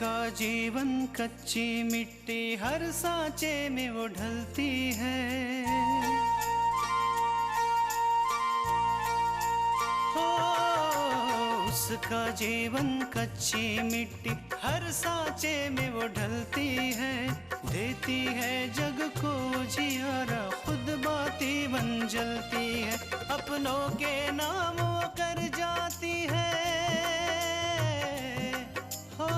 उसका जीवन कच्ची मिट्टी हर सांचे में वो ढलती है। उसका जीवन कच्ची मिट्टी हर सांचे में वो ढलती है। देती है जग को जियारा, खुद बाती बन जलती है। अपनों के नाम वो कर जाती है। हो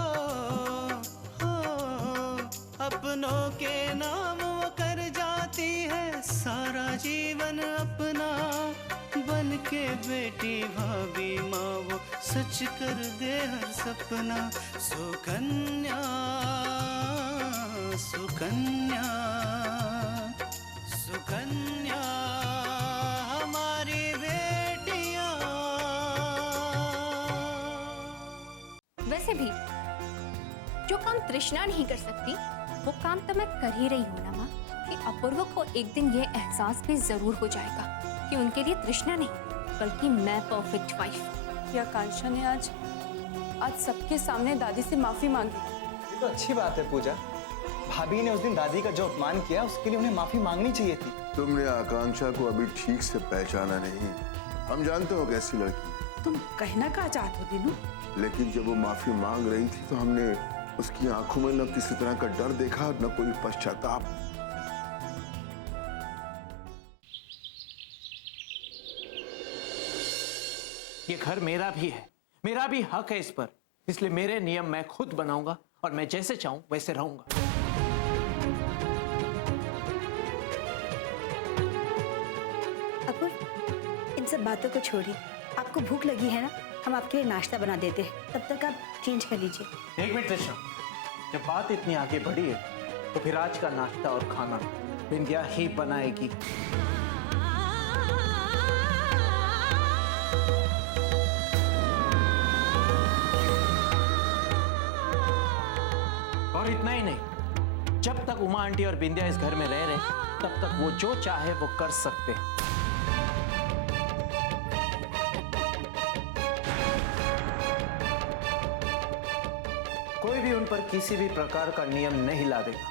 अपनों के नाम वो कर जाती है। सारा जीवन अपना बन के बेटी भाभी माँ वो सच कर दे हर सपना। सुकन्या सुकन्या सुकन्या हमारी बेटियाँ। वैसे भी जो काम तृष्णा नहीं कर सकती वो काम तो मैं कर ही रही हूँ ना माँ, कि अपूर्व को एक दिन ये एहसास भी जरूर हो जाएगा कि उनके लिए तृष्णा नहीं बल्कि मैं परफेक्ट वाइफ। या आकांक्षा ने आज सबके सामने दादी से माफी मांगी। ये तो अच्छी बात है पूजा। भाभी ने उस दिन दादी का जो अपमान किया उसके लिए उन्हें माफी मांगनी चाहिए थी। तुमने आकांक्षा को अभी ठीक से पहचाना नहीं। हम जानते हो कैसी लड़की। तुम कहना क्या चाहते हो दीनू? लेकिन जब वो माफी मांग रही थी तो हमने उसकी आंखों में न किसी तरह का डर देखा न कोई पश्चाताप। ये घर मेरा भी है, मेरा भी हक है इस पर, इसलिए मेरे नियम मैं खुद बनाऊंगा और मैं जैसे चाहूं वैसे रहूंगा। अपूर्व, इन सब बातों को छोड़िए। आपको भूख लगी है ना, हम आपके लिए नाश्ता बना देते हैं, तब तक आप चेंज कर लीजिए। एक मिनट कृष्णा, जब बात इतनी आगे बढ़ी है तो फिर आज का नाश्ता और खाना बिंदिया ही बनाएगी। और इतना ही नहीं, जब तक उमा आंटी और बिंदिया इस घर में रह रहे तब तक वो जो चाहे वो कर सकते हैं। कोई भी उन पर किसी भी प्रकार का नियम नहीं ला देगा।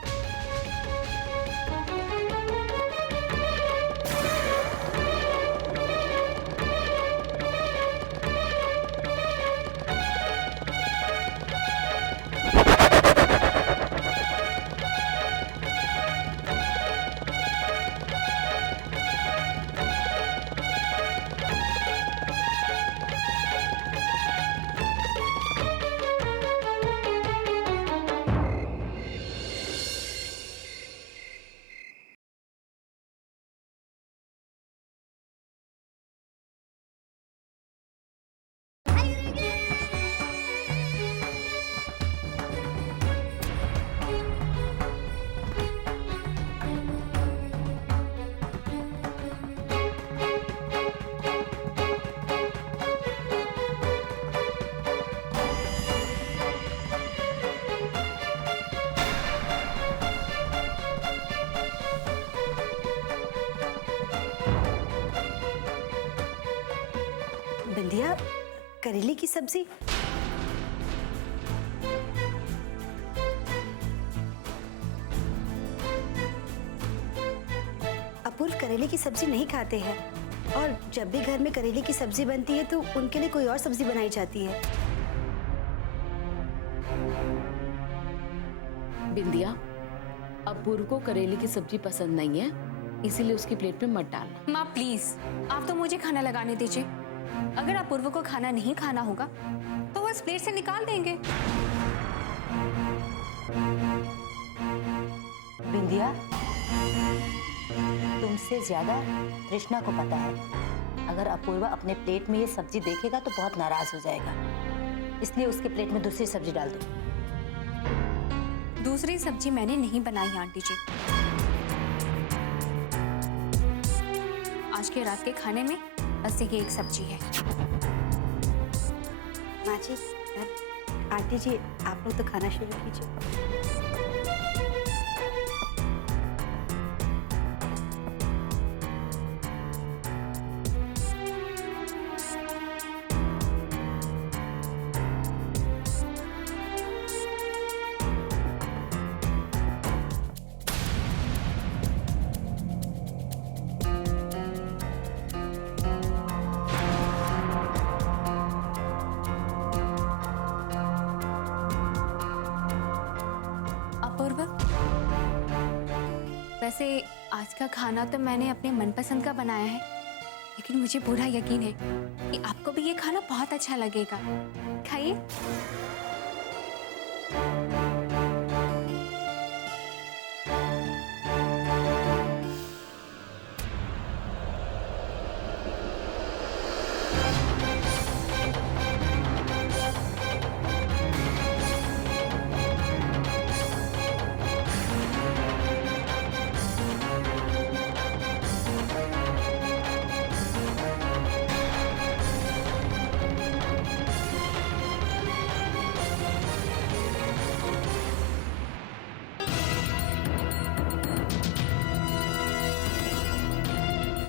बिंदिया, करेले की सब्जी। अपूर्व करेले की सब्जी नहीं खाते हैं और जब भी घर में करेले की सब्जी बनती है तो उनके लिए कोई और सब्जी बनाई जाती है। बिंदिया, अपूर्व को करेले की सब्जी पसंद नहीं है, इसीलिए उसकी प्लेट में मत डालना। माँ प्लीज, आप तो मुझे खाना लगाने दीजिए। अगर अपूर्व को खाना नहीं खाना होगा तो वो इस प्लेट से निकाल देंगे। बिंदिया, तुमसे ज्यादा तृष्णा को पता है अगर अपूर्वा अपने प्लेट में ये सब्जी देखेगा तो बहुत नाराज हो जाएगा, इसलिए उसके प्लेट में दूसरी सब्जी डाल दो। दूसरी सब्जी मैंने नहीं बनाई आंटी जी। आज के रात के खाने में बस ये एक सब्जी है। माँ जी, आंटी जी, आप लोग तो खाना शुरू कीजिए। वैसे आज का खाना तो मैंने अपने मनपसंद का बनाया है, लेकिन मुझे पूरा यकीन है कि आपको भी ये खाना बहुत अच्छा लगेगा। खाइए।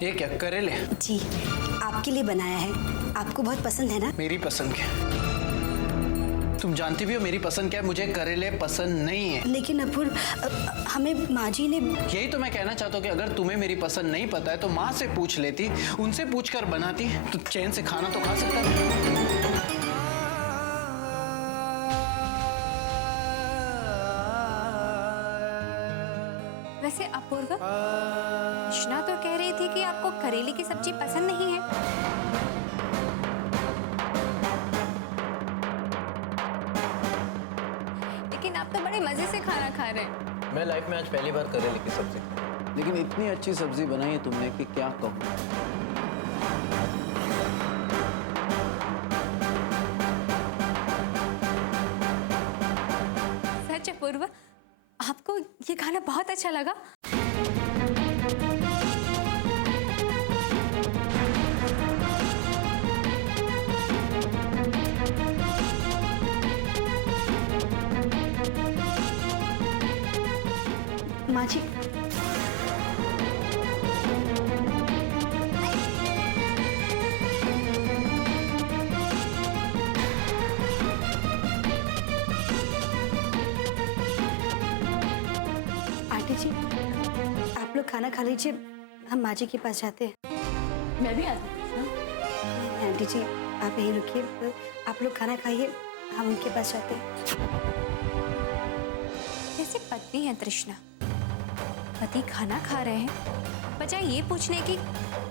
ये क्या करेले? जी, आपके लिए बनाया है। आपको बहुत पसंद है ना? मेरी पसंद क्या? तुम जानती भी हो मेरी पसंद क्या है। मुझे करेले पसंद नहीं है। लेकिन अपूर्व, हमें माँ जी ने... यही तो मैं कहना चाहता हूँ कि अगर तुम्हें मेरी पसंद नहीं पता है तो माँ से पूछ लेती, उनसे पूछकर बनाती तो चैन से खाना तो खा सकता था। वैसे अपूर्व, कृष्णा तो कह रही थी कि आपको करेले की सब्जी पसंद नहीं है। लेकिन आप तो बड़े मजे से खाना खा रहे हैं। मैं लाइफ में आज पहली बार करेले की सब्जी खाई, लेकिन इतनी अच्छी सब्जी बनाई है तुमने कि क्या कहूँ। सच अपूर्व, आपको ये खाना बहुत अच्छा लगा? माँ जी, आंटी जी, आप लोग खाना खा लीजिए, हम माँ जी के पास जाते हैं। मैं भी आती हूँ। आंटी जी, आप यहीं रुकिए, आप लोग खाना खाइए, हम उनके पास जाते हैं। जैसे पत्नी है तृष्णा, पति खाना खा रहे हैं, बजाय ये पूछने की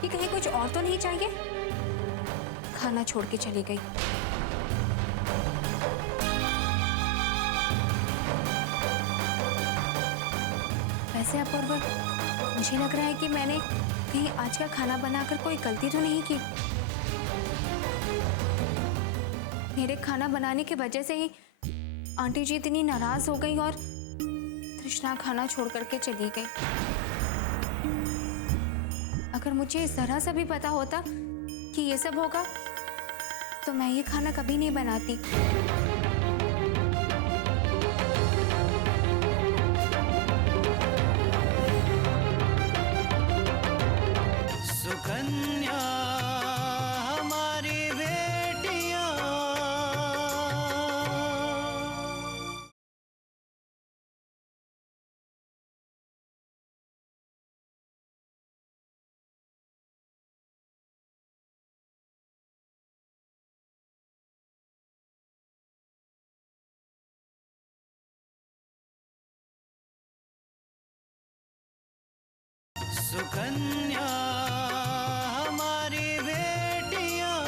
कि कहीं कुछ और तो नहीं चाहिए, खाना छोड़ के चली गई। वैसे अपूर्व, मुझे लग रहा है कि मैंने कहीं आज का खाना बनाकर कोई गलती तो नहीं की। मेरे खाना बनाने की वजह से ही आंटी जी इतनी नाराज हो गई और तृष्णा खाना छोड़ करके चली गई। अगर मुझे जरा सा भी पता होता कि ये सब होगा तो मैं ये खाना कभी नहीं बनाती। सुकन्या हमारी बेटियां। सुकन्या हमारी बेटियां।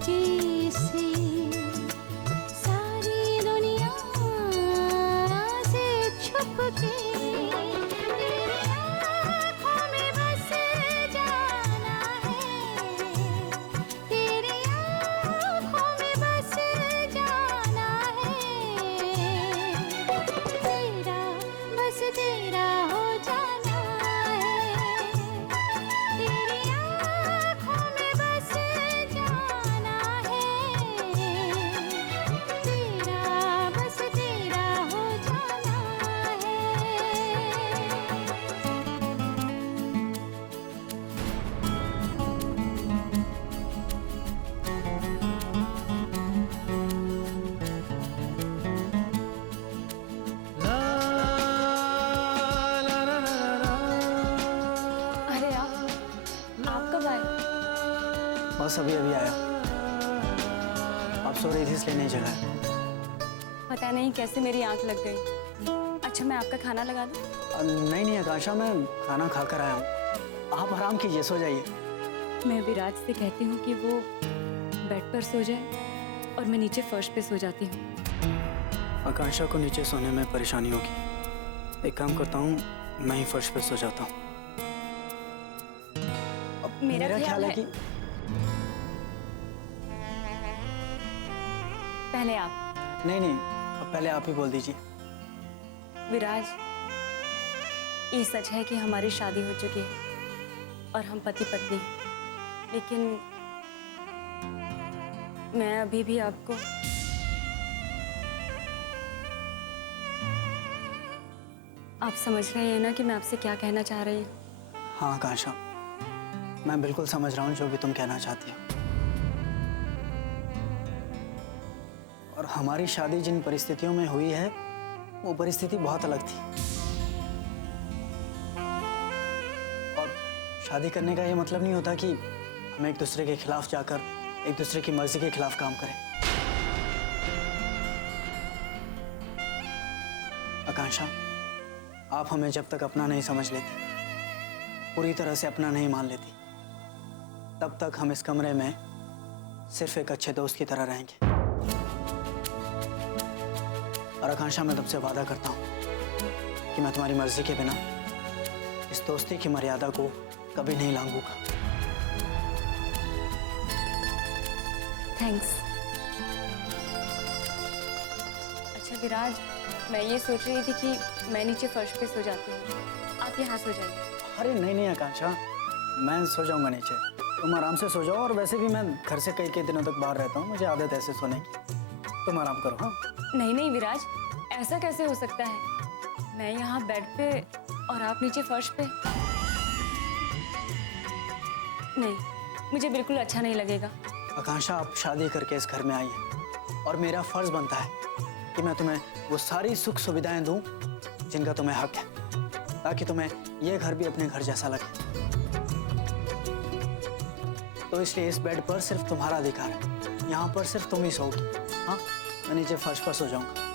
तुझी से सारी दुनिया से छुप के तेरी आँखों में बस जाना है, तेरी आँखों में बस जाना है, तेरा बस तेरा हो जाना है, तेरी आँखों में बस जाना है, तेरा बस तेरा हो जाना है। अरे आप कब आए? बस अभी अभी आया। आप सो रही थी इसलिए नहीं जगा। पता नहीं कैसे मेरी आंख लग गई। अच्छा मैं आपका खाना लगा दूं? नहीं नहीं आकांक्षा, मैं खाना खा कर आया हूँ। आप आराम कीजिए, सो जाइए। मैं विराज से कहती हूँ कि वो बेड पर सो जाए और मैं नीचे फर्श पे सो जाती हूँ। आकांक्षा को नीचे सोने में परेशानी होगी। एक काम करता हूँ, मैं ही फर्श पे सो जाता हूँ। मेरा ख्याल है कि पहले आप। नहीं नहीं, अब पहले आप ही बोल दीजिए। विराज, ये सच है कि हमारी शादी हो चुकी है और हम पति पत्नी हैं, लेकिन मैं अभी भी आपको आप समझ रहे हैं ना कि मैं आपसे क्या कहना चाह रही हूँ? हाँ आकांक्षा, मैं बिल्कुल समझ रहा हूँ जो भी तुम कहना चाहती हो। और हमारी शादी जिन परिस्थितियों में हुई है, वो परिस्थिति बहुत अलग थी। और शादी करने का ये मतलब नहीं होता कि हम एक दूसरे के खिलाफ जाकर एक दूसरे की मर्जी के खिलाफ काम करें। आकांक्षा, आप हमें जब तक अपना नहीं समझ लेती, पूरी तरह से अपना नहीं मान लेती, तब तक हम इस कमरे में सिर्फ एक अच्छे दोस्त की तरह रहेंगे। और आकांक्षा, मैं तुमसे वादा करता हूं कि मैं तुम्हारी मर्जी के बिना इस दोस्ती की मर्यादा को कभी नहीं लांघूंगा। थैंक्स। अच्छा विराज, मैं ये सोच रही थी कि मैं नीचे फर्श पे सो जाती हूँ, आप यहाँ सो जाइए। अरे नहीं नहीं आकांक्षा, मैं सो जाऊंगा नीचे, तुम आराम से सो जाओ। और वैसे भी मैं घर से कई दिनों तक बाहर रहता हूँ, मुझे आदत है ऐसे सोने की। तुम आराम करो। हाँ नहीं नहीं विराज, ऐसा कैसे हो सकता है? मैं यहाँ बेड पे और आप नीचे फर्श पे। नहीं, मुझे बिल्कुल अच्छा नहीं लगेगा। आकांक्षा, आप शादी करके इस घर में आई हैं और मेरा फर्ज बनता है कि मैं तुम्हें वो सारी सुख सुविधाएं दूं जिनका तुम्हें हक है, ताकि तुम्हें ये घर भी अपने घर जैसा लगे। तो इसलिए इस बेड पर सिर्फ तुम्हारा अधिकार है, यहाँ पर सिर्फ तुम ही सोओगी। हाँ, मैं नीचे फर्श पर सो जाऊंगा।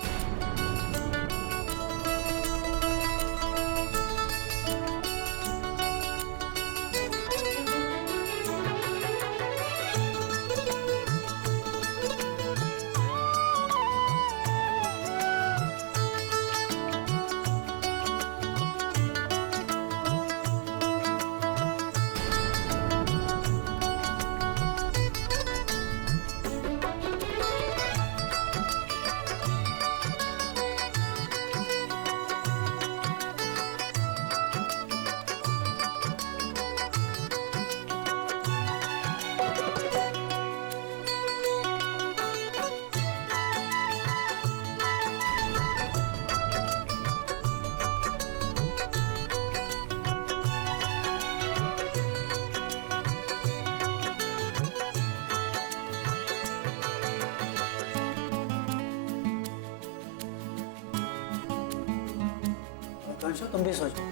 आकांक्षा, तुम भी सो जाओ।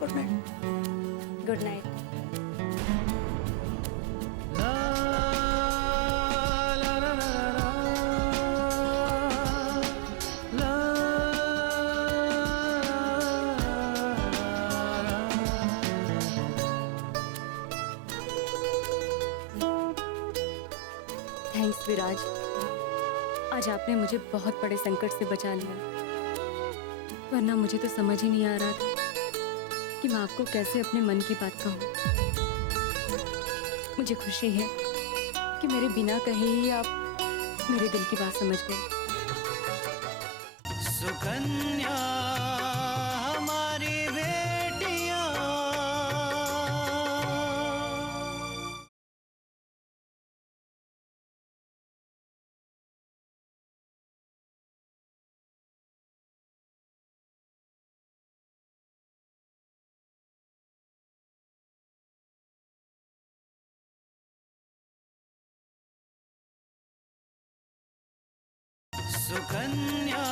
Good night. Good night. Thanks Viraj, आज आपने मुझे बहुत बड़े संकट से बचा लिया, वरना मुझे तो समझ ही नहीं आ रहा था कि मैं आपको कैसे अपने मन की बात कहूँ। मुझे खुशी है कि मेरे बिना कहे ही आप मेरे दिल की बात समझ गए। सुकन्या हमारी बेटियां, सुकन्या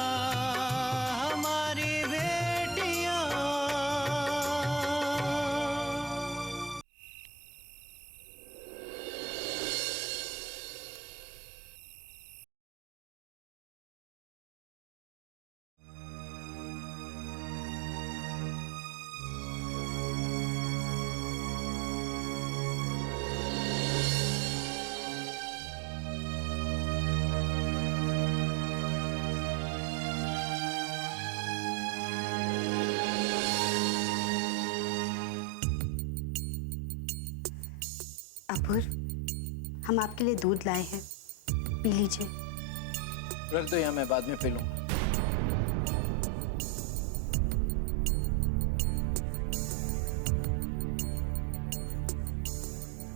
हमारी बेटियां। अपूर्व, हम आपके लिए दूध लाए हैं, पी लीजिए। रख दो यहाँ, मैं बाद में पी लूंगा।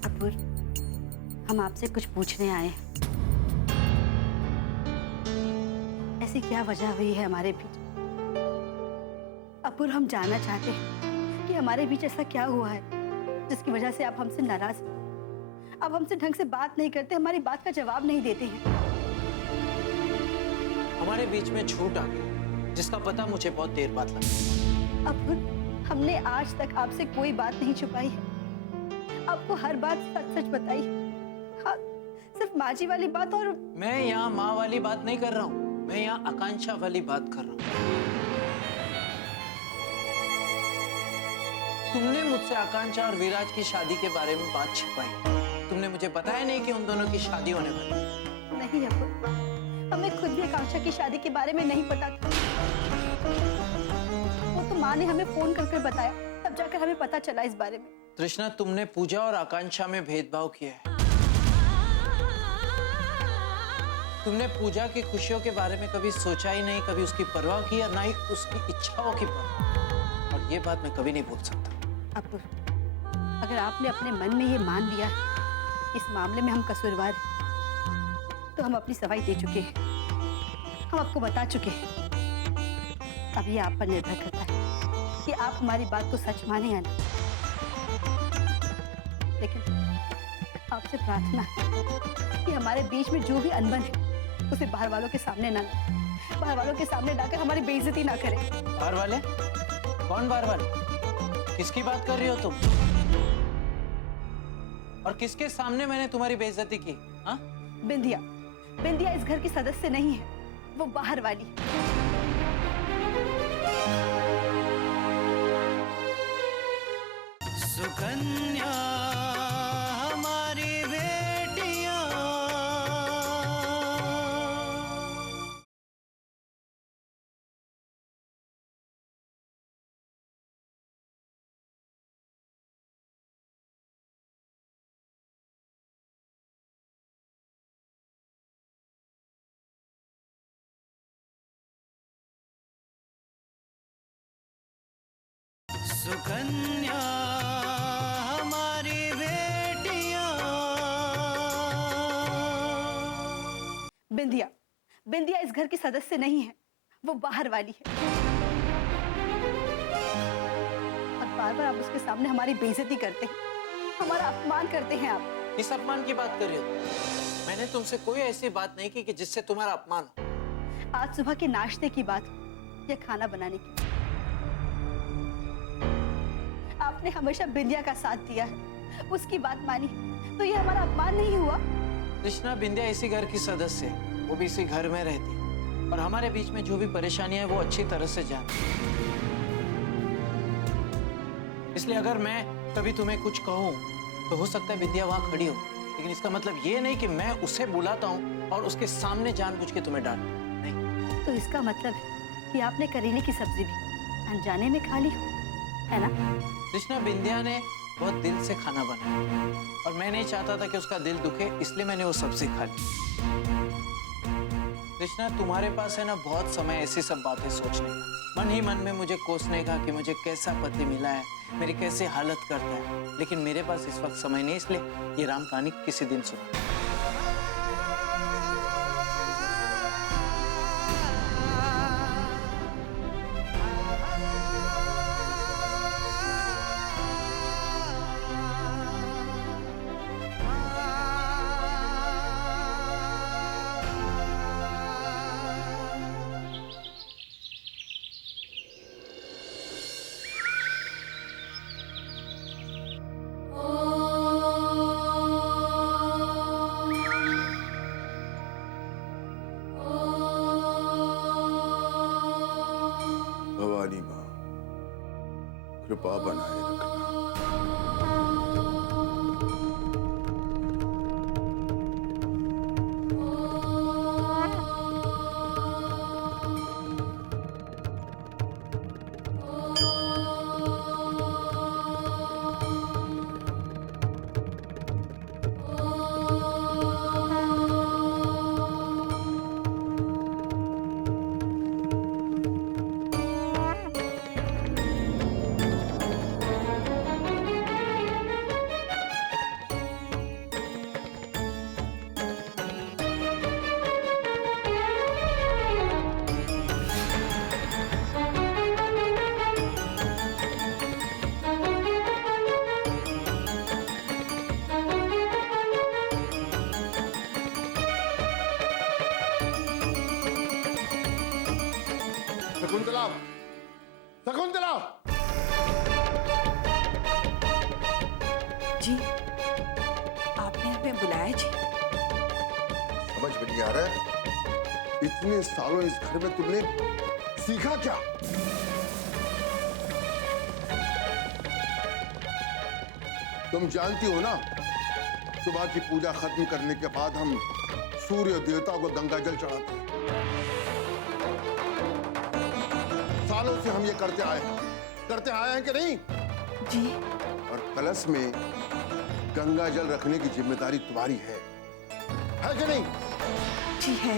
अपूर्व, हम आपसे कुछ पूछने आए हैं। ऐसी क्या वजह हुई है हमारे बीच? अपूर्व, हम जानना चाहते हैं कि हमारे बीच ऐसा क्या हुआ है जिसकी वजह से आप हमसे नाराज हैं? आप हमसे ढंग से बात नहीं करते, हमारी बात का जवाब नहीं देते हैं। हमारे बीच में झूठ आ गया जिसका पता मुझे बहुत देर बाद लगा। अपूर्व, हमने आज तक आपसे कोई बात नहीं छुपाई है, आपको हर बात सच सच बताई है। हाँ, सिर्फ माँ जी वाली बात। और मैं यहाँ माँ वाली बात नहीं कर रहा हूँ, मैं यहाँ आकांक्षा वाली बात कर रहा हूँ। तुमने मुझसे आकांक्षा और विराज की शादी के बारे में बात छिपाई। तुमने मुझे बताया नहीं कि उन दोनों की शादी होने वाली है। नहीं अपूर्व, हमें खुद भी आकांक्षा की शादी के बारे में नहीं पता था। वो तो माँ ने हमें फोन कर बताया, तब जाकर हमें पता चला इस बारे में। तृष्णा, तुमने पूजा और आकांक्षा में भेदभाव किया है। तुमने पूजा की खुशियों के बारे में कभी सोचा ही नहीं, कभी उसकी परवाह की और ना ही उसकी इच्छाओं की परवाह। और ये बात मैं कभी नहीं भूल सकता। अपूर्व, अगर आपने अपने मन में ये मान लिया है इस मामले में हम कसूरवार हैं, तो हम अपनी सफाई दे चुके हैं, हम आपको बता चुके हैं। अब ये आप पर निर्भर करता है कि आप हमारी बात को सच माने या नहीं। लेकिन आपसे प्रार्थना है कि हमारे बीच में जो भी अनबन है उसे बाहर वालों के सामने ना लाए, बाहर वालों के सामने लाकर हमारी बेइज्जती ना करें। बाहर वाले? कौन बाहर वाले? किसकी बात कर रही हो तुम? और किसके सामने मैंने तुम्हारी बेइज्जती की? हाँ? बिंदिया, बिंदिया इस घर की सदस्य नहीं है, वो बाहर वाली है। सुकन्या हमारी बेटियां, सुकन्या हमारी बेटियां। बिंदिया, बिंदिया इस घर की सदस्य नहीं है, वो बाहर वाली है। और बार बार आप उसके सामने हमारी बेइज्जती करते हैं, हमारा अपमान करते हैं आप। किस अपमान की बात कर रही हो? मैंने तुमसे कोई ऐसी बात नहीं की कि जिससे तुम्हारा अपमान हो। आज सुबह के नाश्ते की बात या खाना बनाने की। आपने हमेशा बिंदिया का साथ दिया है, उसकी बात मानी, तो ये हमारा अपमान नहीं हुआ? कृष्णा, बिंदिया इसी घर की सदस्य है, वो भी इसी घर में रहती है और हमारे बीच में जो भी परेशानियां है वो अच्छी तरह से जानती है। इसलिए अगर मैं कभी तुम्हें कुछ कहूं तो हो सकता है बिंदिया वहां खड़ी हो लेकिन इसका मतलब ये नहीं कि मैं उसे बुलाता हूँ और उसके सामने जानबूझ के तुम्हें डांट नहीं। तो इसका मतलब है कि आपने करेले की सब्जी भी अनजाने में खा ली हो, है ना? कृष्णा, बिंदिया ने बहुत दिल से खाना बनाया और मैं नहीं चाहता था कि उसका दिल दुखे, इसलिए मैंने वो सब्जी खा ली। कृष्णा, तुम्हारे पास है ना बहुत समय ऐसी सब बातें सोचने का, मन ही मन में मुझे कोसने का कि मुझे कैसा पति मिला है, मेरी कैसी हालत करता है, लेकिन मेरे पास इस वक्त समय नहीं, इसलिए ये राम कहानी किसी दिन सुना। भवानी माँ, कृपा बनाए रखना। शकुंतला, शकुंतला! जी, आपने हमें बुलाया जी? समझ में नहीं आ रहा है, इतने सालों इस घर में तुमने सीखा क्या? तुम जानती हो ना, सुबह की पूजा खत्म करने के बाद हम सूर्य देवता को गंगा जल चढ़ाते हैं। सालों से हम ये करते आए हैं कि नहीं? जी। और कलश में गंगा जल रखने की जिम्मेदारी तुम्हारी है कि नहीं? जी है।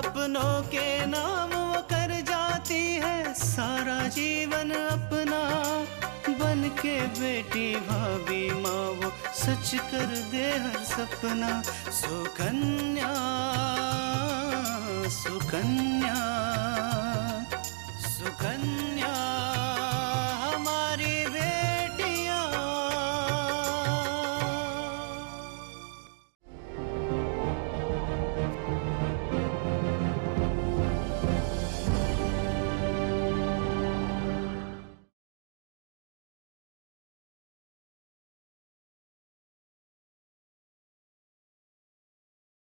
अपनों के नाम वो कर जाती है सारा जीवन अपना, बन के बेटी भाभी माँ वो सच कर दे हर सपना। सुकन्या सुकन्या सुकन्या